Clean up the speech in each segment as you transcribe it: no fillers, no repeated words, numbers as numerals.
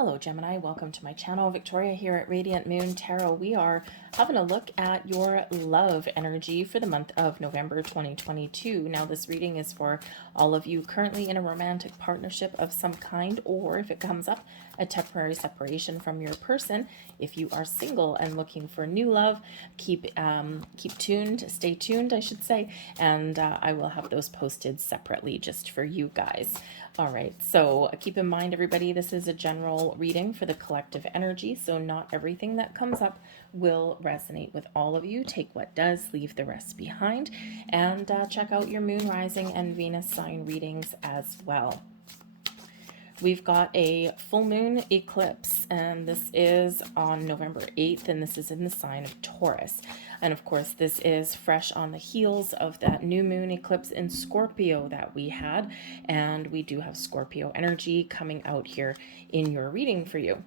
Hello Gemini, welcome to my channel. Victoria here at Radiant Moon Tarot. We are having a look at your love energy for the month of November 2022. Now this reading is for all of you currently in a romantic partnership of some kind, or if it comes up, a temporary separation from your person. If you are single and looking for new love, keep tuned, stay tuned I should say, and I will have those posted separately just for you guys. All right, so keep in mind everybody, this is a general reading for the collective energy, so not everything that comes up will resonate with all of you. Take what does, leave the rest behind, and check out your moon, rising, and Venus sign readings as well. We've got a full moon eclipse, and this is on November 8th, and this is in the sign of Taurus. And of course, this is fresh on the heels of that new moon eclipse in Scorpio that we had, and we do have Scorpio energy coming out here in your reading for you.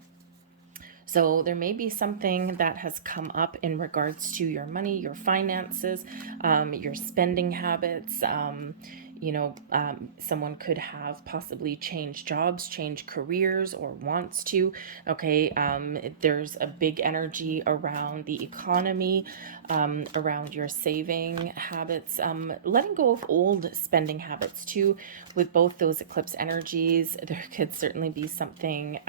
So there may be something that has come up in regards to your money, your finances, your spending habits. Someone could have possibly changed jobs, changed careers, or wants to. Okay, there's a big energy around the economy, around your saving habits, letting go of old spending habits too. With both those eclipse energies, there could certainly be something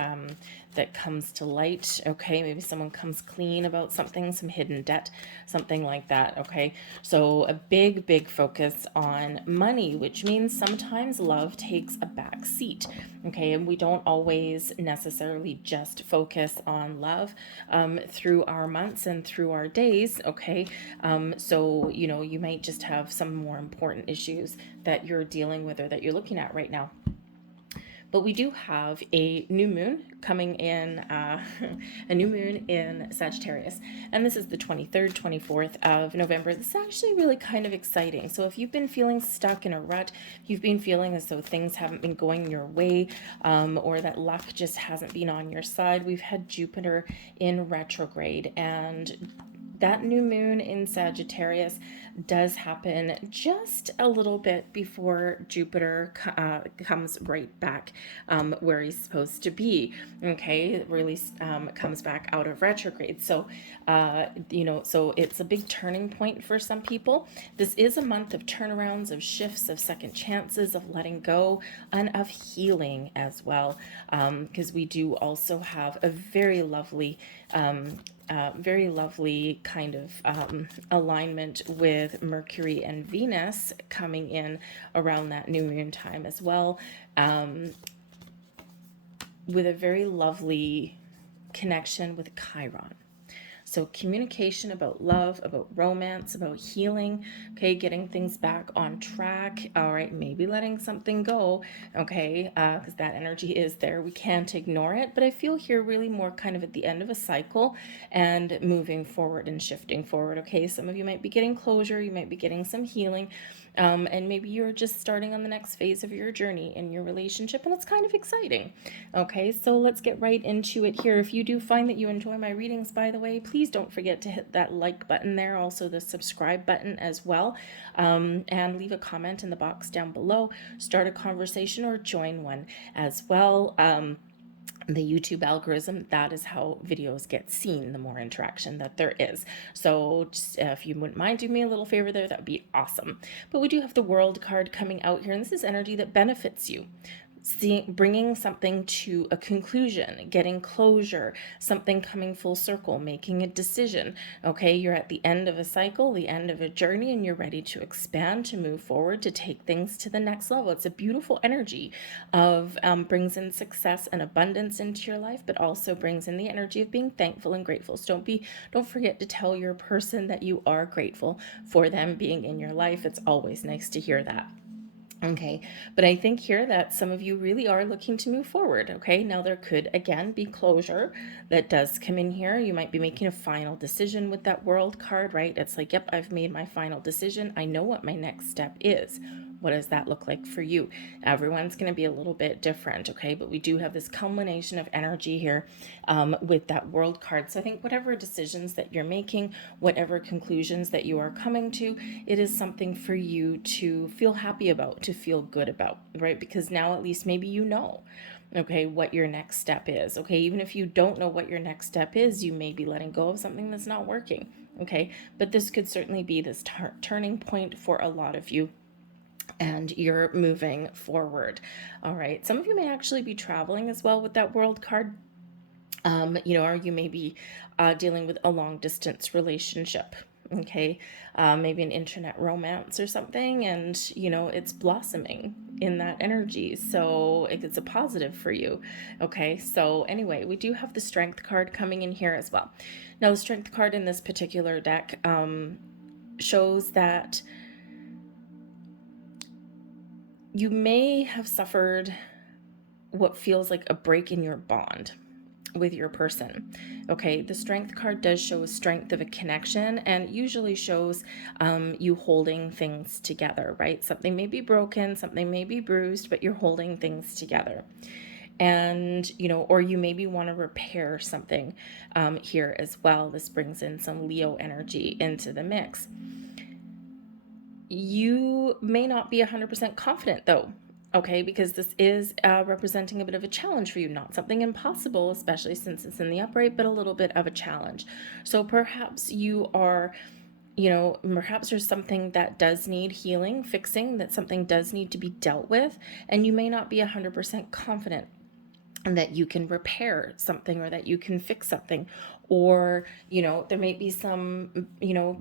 that comes to light. Okay, maybe someone comes clean about something, some hidden debt, something like that. Okay, so a big focus on money, which means sometimes love takes a back seat. Okay, and we don't always necessarily just focus on love through our months and through our days. Okay, so you might just have some more important issues that you're dealing with or that you're looking at right now. But we do have a new moon coming in, a new moon in Sagittarius. And this is the 23rd, 24th of November. This is actually really kind of exciting. So if you've been feeling stuck in a rut, you've been feeling as though things haven't been going your way, or that luck just hasn't been on your side, we've had Jupiter in retrograde, and that new moon in Sagittarius does happen just a little bit before Jupiter comes right back where he's supposed to be. Okay, it really comes back out of retrograde. So, so it's a big turning point for some people. This is a month of turnarounds, of shifts, of second chances, of letting go, and of healing as well. Because we do also have a very lovely kind of alignment with Mercury and Venus coming in around that new moon time as well, with a very lovely connection with Chiron. So communication about love, about romance, about healing, okay, getting things back on track. All right, maybe letting something go, okay, because that energy is there. We can't ignore it, but I feel here really more kind of at the end of a cycle and moving forward and shifting forward, okay? Some of you might be getting closure, you might be getting some healing, and maybe you're just starting on the next phase of your journey in your relationship, and it's kind of exciting. Okay, so let's get right into it here. If you do find that you enjoy my readings, by the way, please don't forget to hit that like button there, also the subscribe button as well, and leave a comment in the box down below, start a conversation, or join one as well. The YouTube algorithm, that is how videos get seen, the more interaction that there is. So just, if you wouldn't mind doing me a little favor there, that would be awesome. But we do have the World card coming out here, and this is energy that benefits you. Bringing something to a conclusion, getting closure, something coming full circle, making a decision. Okay, you're at the end of a cycle, the end of a journey, and you're ready to expand, to move forward, to take things to the next level. It's a beautiful energy of brings in success and abundance into your life, but also brings in the energy of being thankful and grateful. So don't forget to tell your person that you are grateful for them being in your life. It's always nice to hear that. Okay, but I think here that some of you really are looking to move forward. Okay, now there could again be closure that does come in here. You might be making a final decision with that World card, right? It's like, yep, I've made my final decision. I know what my next step is. What does that look like for you? Everyone's going to be a little bit different, okay? But we do have this culmination of energy here with that World card. So I think whatever decisions that you're making, whatever conclusions that you are coming to, it is something for you to feel happy about, to feel good about, right? Because now at least maybe you know. okay, what your next step is. Okay, even if you don't know what your next step is, you may be letting go of something that's not working. Okay, but this could certainly be this turning point for a lot of you, and you're moving forward. All right, some of you may actually be traveling as well with that World card. Or you may be dealing with a long distance relationship. Okay, maybe an internet romance or something, and it's blossoming in that energy, so it's a positive for you. Okay, so anyway, we do have the Strength card coming in here as well. Now, the Strength card in this particular deck shows that you may have suffered what feels like a break in your bond with your person. Okay, the Strength card does show a strength of a connection, and usually shows you holding things together, right? Something may be broken, something may be bruised, but you're holding things together. And or you maybe want to repair something here as well. This brings in some Leo energy into the mix. You may not be 100% confident though, okay, because this is representing a bit of a challenge for you, not something impossible, especially since it's in the upright, but a little bit of a challenge. So perhaps you are, perhaps there's something that does need healing, fixing, that something does need to be dealt with, and you may not be 100% confident and that you can repair something, or that you can fix something, or there may be some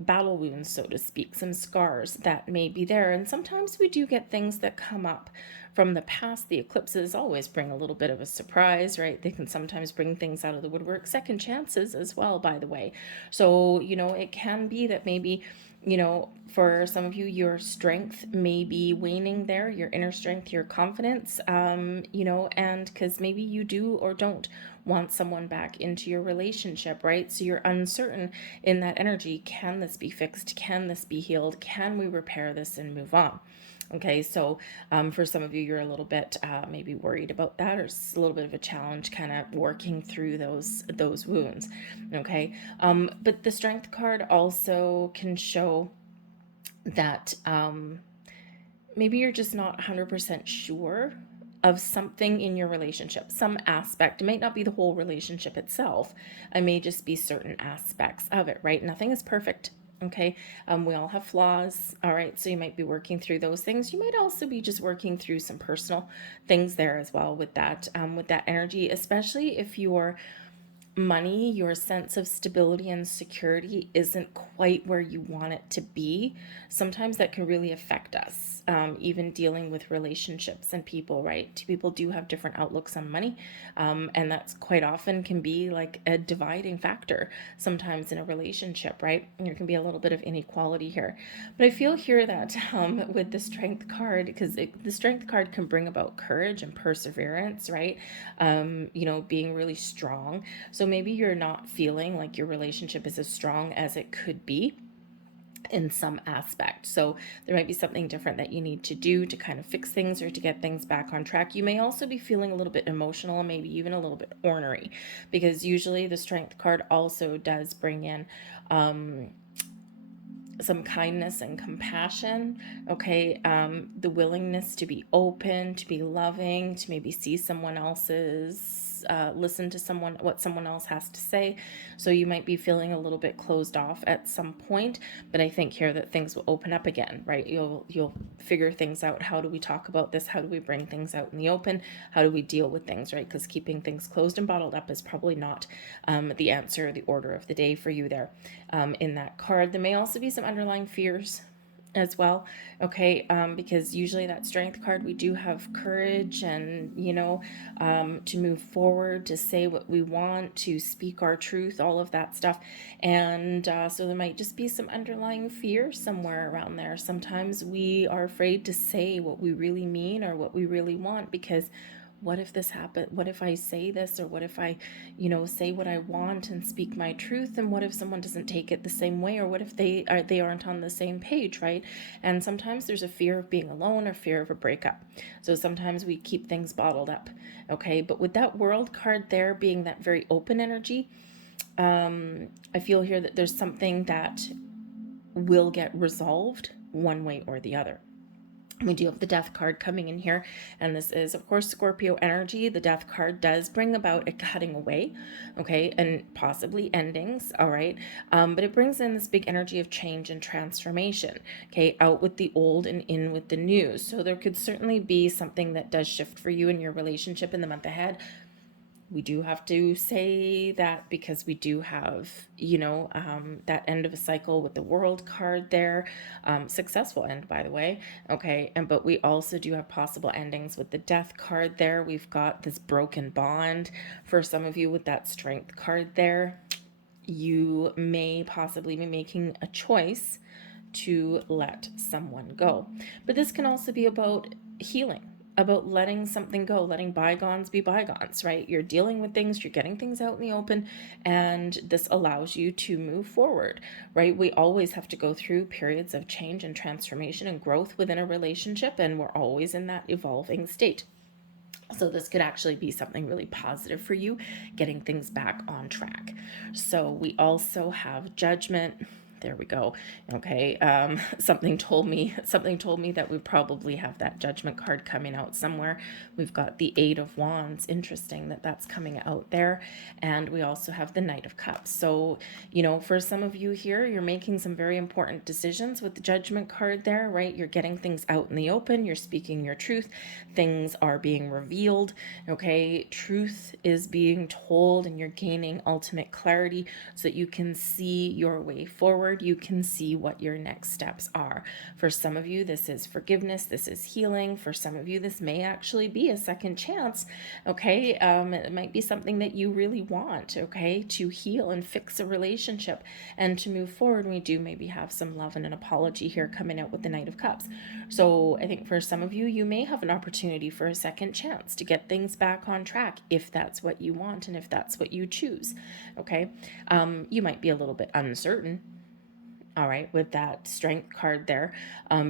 battle wounds, so to speak, some scars that may be there. And sometimes we do get things that come up from the past. The eclipses always bring a little bit of a surprise, right? They can sometimes bring things out of the woodwork, second chances as well, by the way. So it can be that maybe for some of you, your strength may be waning there, your inner strength, your confidence, and because maybe you do or don't want someone back into your relationship, right? So you're uncertain in that energy. Can this be fixed? Can this be healed? Can we repair this and move on? Okay, so for some of you, you're a little bit maybe worried about that, or it's a little bit of a challenge kind of working through those wounds. Okay, but the Strength card also can show that maybe you're just not 100% sure of something in your relationship, some aspect. It might not be the whole relationship itself. It may just be certain aspects of it, right? Nothing is perfect. Okay, we all have flaws. All right, so you might be working through those things. You might also be just working through some personal things there as well with that energy, especially if you're money, your sense of stability and security isn't quite where you want it to be. Sometimes that can really affect us, even dealing with relationships and people, right? People do have different outlooks on money, and that's quite often can be like a dividing factor sometimes in a relationship, right? And there can be a little bit of inequality here. But I feel here that with the Strength card, because the Strength card can bring about courage and perseverance, right? Being really strong. So maybe you're not feeling like your relationship is as strong as it could be in some aspect. So there might be something different that you need to do to kind of fix things or to get things back on track. You may also be feeling a little bit emotional, maybe even a little bit ornery, because usually the Strength card also does bring in some kindness and compassion. Okay, the willingness to be open, to be loving, to maybe see someone else's listen to what someone else has to say. So you might be feeling a little bit closed off at some point, but I think here that things will open up again, right? You'll figure things out. How do we talk about this? How do we bring things out in the open? How do we deal with things, right? Because keeping things closed and bottled up is probably not the answer, the order of the day for you there. In that card, there may also be some underlying fears as well. Okay, because usually that Strength card, we do have courage and to move forward, to say what we want, to speak our truth, all of that stuff. And so there might just be some underlying fear somewhere around there. Sometimes we are afraid to say what we really mean or what we really want, because what if this happens? What if I say this? Or what if I, say what I want and speak my truth? And what if someone doesn't take it the same way? Or what if they aren't on the same page, right? And sometimes there's a fear of being alone or fear of a breakup. So sometimes we keep things bottled up, okay? But with that World card there being that very open energy, I feel here that there's something that will get resolved one way or the other. We do have the death card coming in here, and this is, of course, Scorpio energy. The death card does bring about a cutting away, okay, and possibly endings, all right, but it brings in this big energy of change and transformation, okay, out with the old and in with the new. So there could certainly be something that does shift for you in your relationship in the month ahead. We do have to say that because we do have, that end of a cycle with the world card there, successful end, by the way. Okay. But we also do have possible endings with the death card there. We've got this broken bond for some of you with that strength card there. You may possibly be making a choice to let someone go. But this can also be about healing, about letting something go, letting bygones be bygones, right? You're dealing with things, you're getting things out in the open, and this allows you to move forward, right? We always have to go through periods of change and transformation and growth within a relationship, and we're always in that evolving state. So this could actually be something really positive for you, getting things back on track. So we also have Judgment. There we go. Okay. Something told me that we probably have that Judgment card coming out somewhere. We've got the Eight of Wands. Interesting that that's coming out there. And we also have the Knight of Cups. So, for some of you here, you're making some very important decisions with the Judgment card there, right? You're getting things out in the open. You're speaking your truth. Things are being revealed. Okay. Truth is being told, and you're gaining ultimate clarity so that you can see your way forward. You can see what your next steps are. For some of you, this is forgiveness. This is healing. For some of you, this may actually be a second chance. Okay. It might be something that you really want, okay, to heal and fix a relationship and to move forward. We do maybe have some love and an apology here coming out with the Knight of Cups. So I think for some of you, you may have an opportunity for a second chance to get things back on track if that's what you want and if that's what you choose. Okay. You might be a little bit uncertain. All right, with that strength card there,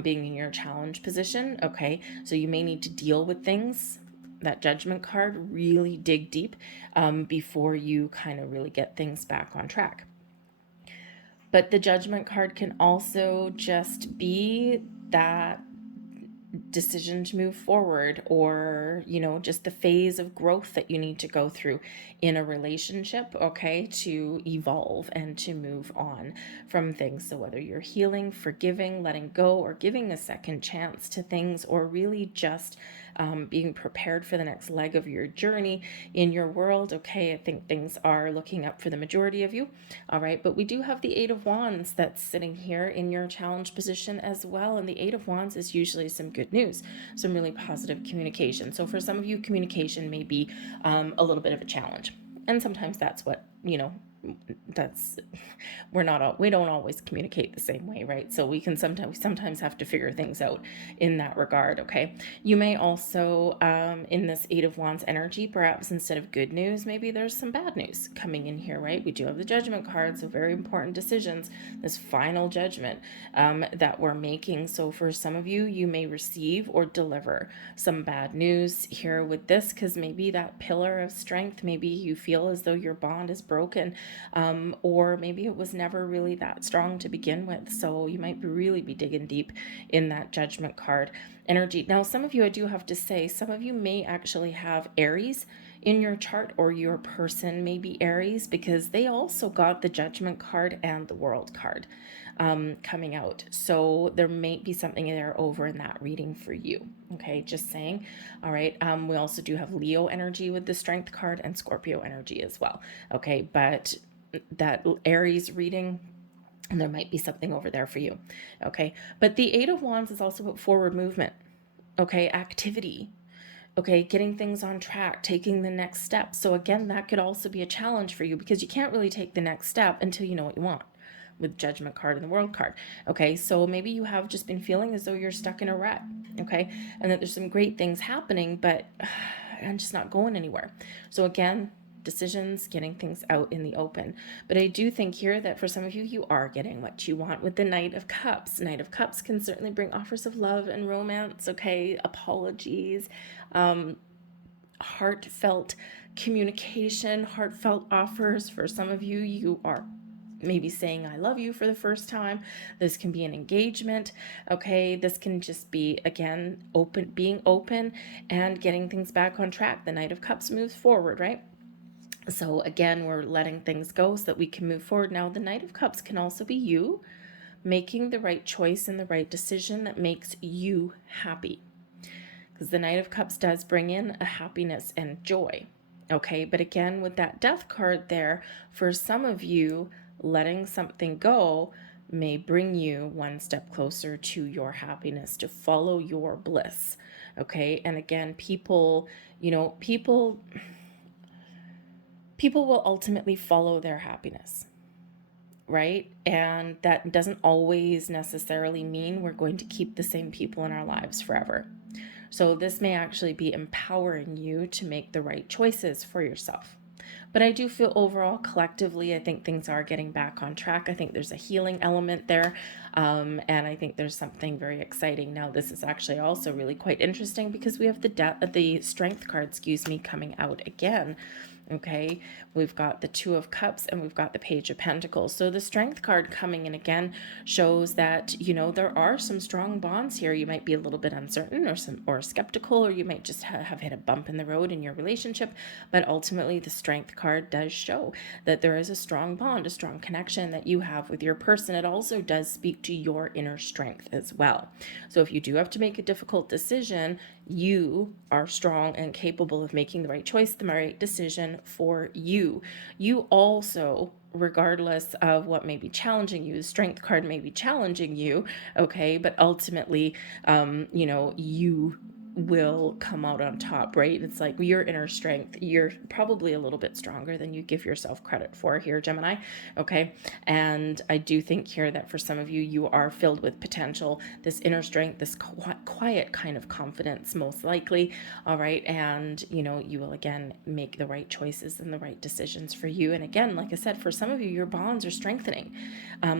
being in your challenge position. Okay, so you may need to deal with things. That Judgment card, really dig deep before you kind of really get things back on track. But the Judgment card can also just be that decision to move forward, or just the phase of growth that you need to go through in a relationship, okay, to evolve and to move on from things. So whether you're healing, forgiving, letting go, or giving a second chance to things, or really just being prepared for the next leg of your journey in your world, okay, I think things are looking up for the majority of you. All right, but we do have the Eight of Wands that's sitting here in your challenge position as well, and the Eight of Wands is usually some good news, some really positive communication. So for some of you, communication may be a little bit of a challenge, and sometimes that's what that's we don't always communicate the same way, right? So we sometimes have to figure things out in that regard. Okay, you may also in this Eight of Wands energy, perhaps instead of good news, maybe there's some bad news coming in here, right? We do have the Judgment card, so very important decisions, this final judgment that we're making. So for some of you, you may receive or deliver some bad news here with this, because maybe that pillar of strength, maybe you feel as though your bond is broken, or maybe it was never really that strong to begin with. So you might really be digging deep in that Judgment card energy. Now, some of you, I do have to say, some of you may actually have Aries in your chart, or your person may be Aries, because they also got the Judgment card and the World card coming out. So there may be something there over in that reading for you. Okay, just saying. All right. We also do have Leo energy with the Strength card and Scorpio energy as well. Okay, but that Aries reading, and there might be something over there for you. Okay, but the Eight of Wands is also about forward movement. Okay, activity. Okay, getting things on track, taking the next step. So again, that could also be a challenge for you, because you can't really take the next step until you know what you want, with Judgment card and the World card. Okay, so maybe you have just been feeling as though you're stuck in a rut. Okay, and that there's some great things happening, but I'm just not going anywhere. So again, decisions, getting things out in the open. But I do think here that for some of you, you are getting what you want with the Knight of Cups. Knight of Cups can certainly bring offers of love and romance, okay, apologies, heartfelt communication, heartfelt offers. For some of you, you are maybe saying I love you for the first time. This can be an engagement. Okay, this can just be, again, being open and getting things back on track. The Knight of Cups moves forward, right? So again, we're letting things go so that we can move forward. Now, the Knight of Cups can also be you making the right choice and the right decision that makes you happy, because the Knight of Cups does bring in a happiness and joy. Okay, but again, with that Death card there, for some of you, letting something go may bring you one step closer to your happiness, to follow your bliss. Okay, and again, people will ultimately follow their happiness, right? And that doesn't always necessarily mean we're going to keep the same people in our lives forever. So this may actually be empowering you to make the right choices for yourself. But I do feel overall, collectively, I think things are getting back on track. I think there's a healing element there. And I think there's something very exciting. Now, this is actually also really quite interesting because we have the Strength card, coming out again. Okay, we've got the Two of Cups and we've got the Page of Pentacles. So the Strength card coming in again shows that, there are some strong bonds here. You might be a little bit uncertain or skeptical, or you might just have hit a bump in the road in your relationship. But ultimately, the Strength card does show that there is a strong bond, a strong connection that you have with your person. It also does speak to your inner strength as well. So if you do have to make a difficult decision, you are strong and capable of making the right choice, the right decision for you. You also, regardless of what may be challenging you, the Strength card may be challenging you, okay, but ultimately, you will come out on top, right? It's like your inner strength, you're probably a little bit stronger than you give yourself credit for here, Gemini, okay? And I do think here that for some of you, you are filled with potential, this inner strength, this quiet kind of confidence, most likely, all right? And, you will again make the right choices and the right decisions for you. And again, like I said, for some of you, your bonds are strengthening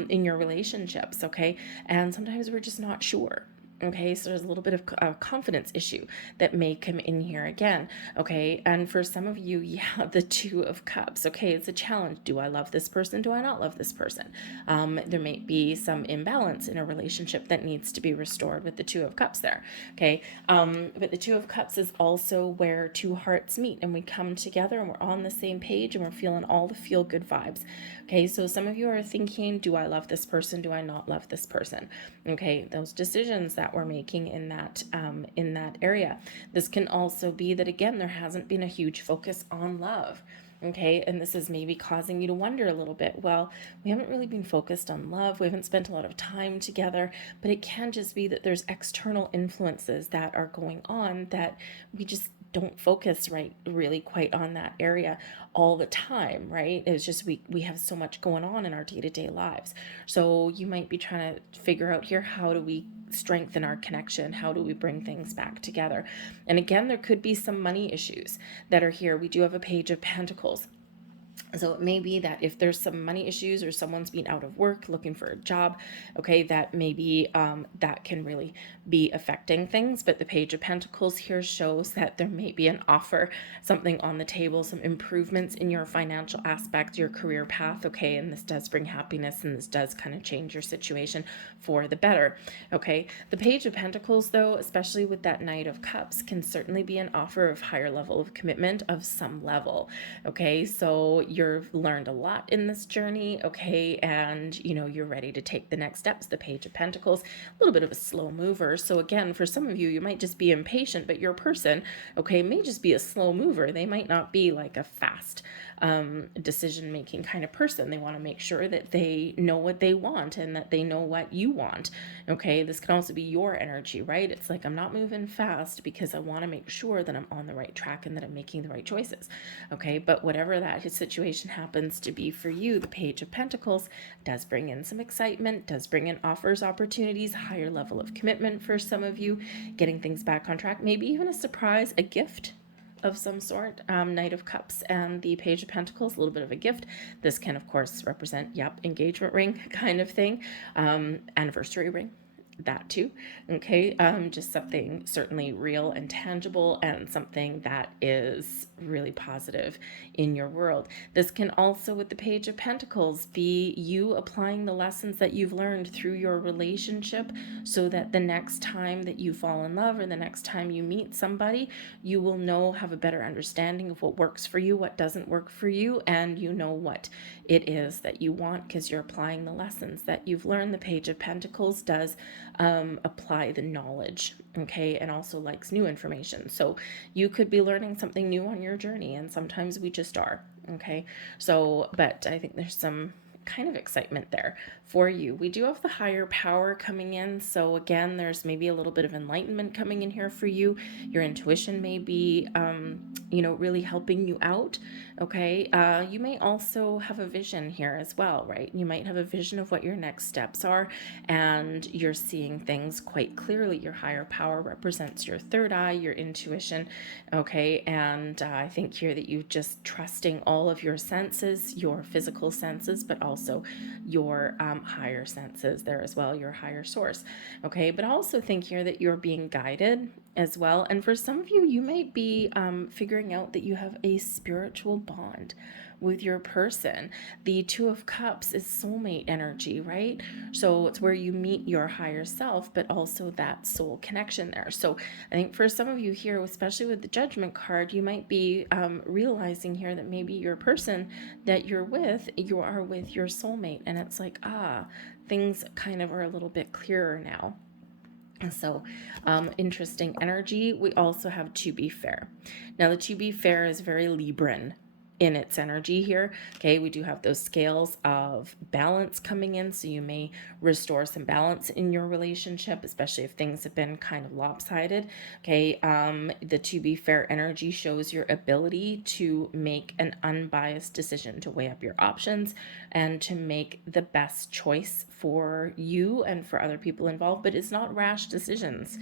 in your relationships, okay? And sometimes we're just not sure. Okay, so there's a little bit of a confidence issue that may come in here again. Okay, and for some of you, yeah, the Two of Cups. Okay, it's a challenge. Do I love this person? Do I not love this person? There may be some imbalance in a relationship that needs to be restored with the Two of Cups there. Okay, but the Two of Cups is also where two hearts meet and we come together and we're on the same page and we're feeling all the feel good vibes. Okay, so some of you are thinking, do I love this person? Do I not love this person? Okay, those decisions that we're making in that area. This can also be that, again, there hasn't been a huge focus on love. Okay, and this is maybe causing you to wonder a little bit, well, we haven't really been focused on love, we haven't spent a lot of time together, but it can just be that there's external influences that are going on that we just don't focus really quite on that area all the time, right? It's just we have so much going on in our day-to-day lives. So you might be trying to figure out here, how do we strengthen our connection? How do we bring things back together? And again, there could be some money issues that are here. We do have a Page of Pentacles. So it may be that if there's some money issues or someone's been out of work looking for a job, okay, that maybe that can really be affecting things. But the Page of Pentacles here shows that there may be an offer, something on the table, some improvements in your financial aspect, your career path, okay, and this does bring happiness and this does kind of change your situation for the better, okay. The Page of Pentacles, though, especially with that Knight of Cups, can certainly be an offer of higher level of commitment of some level, okay. So you've learned a lot in this journey, okay, and you're ready to take the next steps. The Page of Pentacles, a little bit of a slow mover. So again, for some of you, you might just be impatient, but your person, okay, may just be a slow mover. They might not be like a fast decision-making kind of person. They want to make sure that they know what they want and that they know what you want, okay. This can also be your energy, right? It's like, I'm not moving fast because I want to make sure that I'm on the right track and that I'm making the right choices, okay. But whatever that situation happens to be for you, the Page of Pentacles does bring in some excitement, does bring in offers, opportunities, higher level of commitment for some of you, getting things back on track, maybe even a surprise, a gift of some sort. Knight of Cups and the Page of Pentacles, a little bit of a gift. This can, of course, represent, engagement ring kind of thing, anniversary ring. that too. Okay, just something certainly real and tangible, and something that is really positive in your world. This can also, with the Page of Pentacles, be you applying the lessons that you've learned through your relationship, so that the next time that you fall in love, or the next time you meet somebody, you will have a better understanding of what works for you, what doesn't work for you, and you know what it is that you want, because you're applying the lessons that you've learned. The Page of Pentacles does apply the knowledge, okay, and also likes new information. So you could be learning something new on your journey, and sometimes we just are, okay. So, but I think there's some kind of excitement there for you. We do have the higher power coming in. So again, there's maybe a little bit of enlightenment coming in here for you. Your intuition may be, really helping you out. Okay. You may also have a vision here as well, right? You might have a vision of what your next steps are, and you're seeing things quite clearly. Your higher power represents your third eye, your intuition. Okay. And I think here that you just trusting all of your senses, your physical senses, but also your higher senses there as well, your higher source. Okay. But I also think here that you're being guided as well. And for some of you, you might be figuring out that you have a spiritual bond with your person. The Two of Cups is soulmate energy, right? So it's where you meet your higher self, but also that soul connection there. So I think for some of you here, especially with the Judgment card, you might be realizing here that maybe your person that you're with, you are with your soulmate. And it's like, things kind of are a little bit clearer now. So interesting energy. We also have To Be Fair. Now the To Be Fair is very Libran in its energy here. Okay, we do have those scales of balance coming in, so you may restore some balance in your relationship, especially if things have been kind of lopsided. Okay, the To Be Fair energy shows your ability to make an unbiased decision, to weigh up your options and to make the best choice for you and for other people involved, but it's not rash decisions.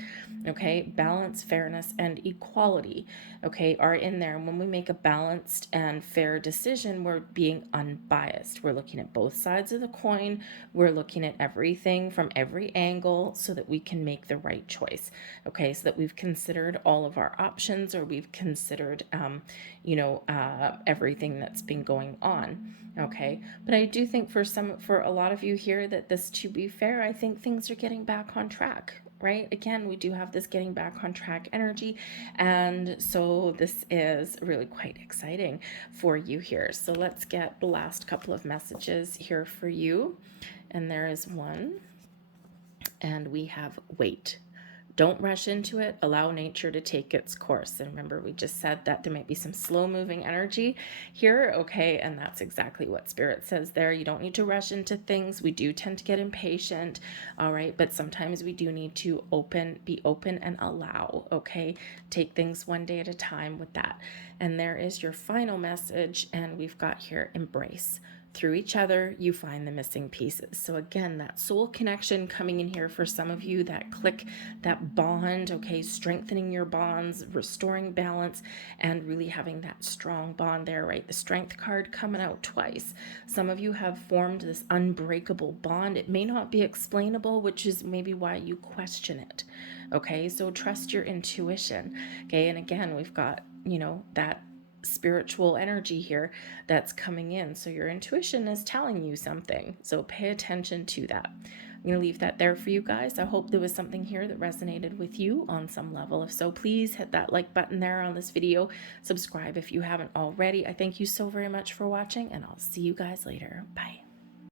Okay, balance, fairness, and equality, okay, are in there. And when we make a balanced and fair decision, we're being unbiased. We're looking at both sides of the coin. We're looking at everything from every angle so that we can make the right choice. Okay, so that we've considered all of our options, or we've considered, everything that's been going on. Okay, but I do think for a lot of you here that this To Be Fair, I think things are getting back on track. Right? Again, we do have this getting back on track energy. And so this is really quite exciting for you here. So let's get the last couple of messages here for you. And there is one. And we have wait. Don't rush into it. Allow nature to take its course. And remember, we just said that there might be some slow moving energy here. Okay. And that's exactly what Spirit says there. You don't need to rush into things. We do tend to get impatient. All right. But sometimes we do need to be open and allow. Okay. Take things one day at a time with that. And there is your final message. And we've got here embrace. Through each other, you find the missing pieces. So again, that soul connection coming in here for some of you, that click, that bond, okay, strengthening your bonds, restoring balance, and really having that strong bond there, right? The Strength card coming out twice. Some of you have formed this unbreakable bond. It may not be explainable, which is maybe why you question it, okay? So trust your intuition, okay? And again, we've got, that spiritual energy here that's coming in. So your intuition is telling you something. So pay attention to that. I'm going to leave that there for you guys. I hope there was something here that resonated with you on some level. If so, please hit that like button there on this video. Subscribe if you haven't already. I thank you so very much for watching, and I'll see you guys later. Bye.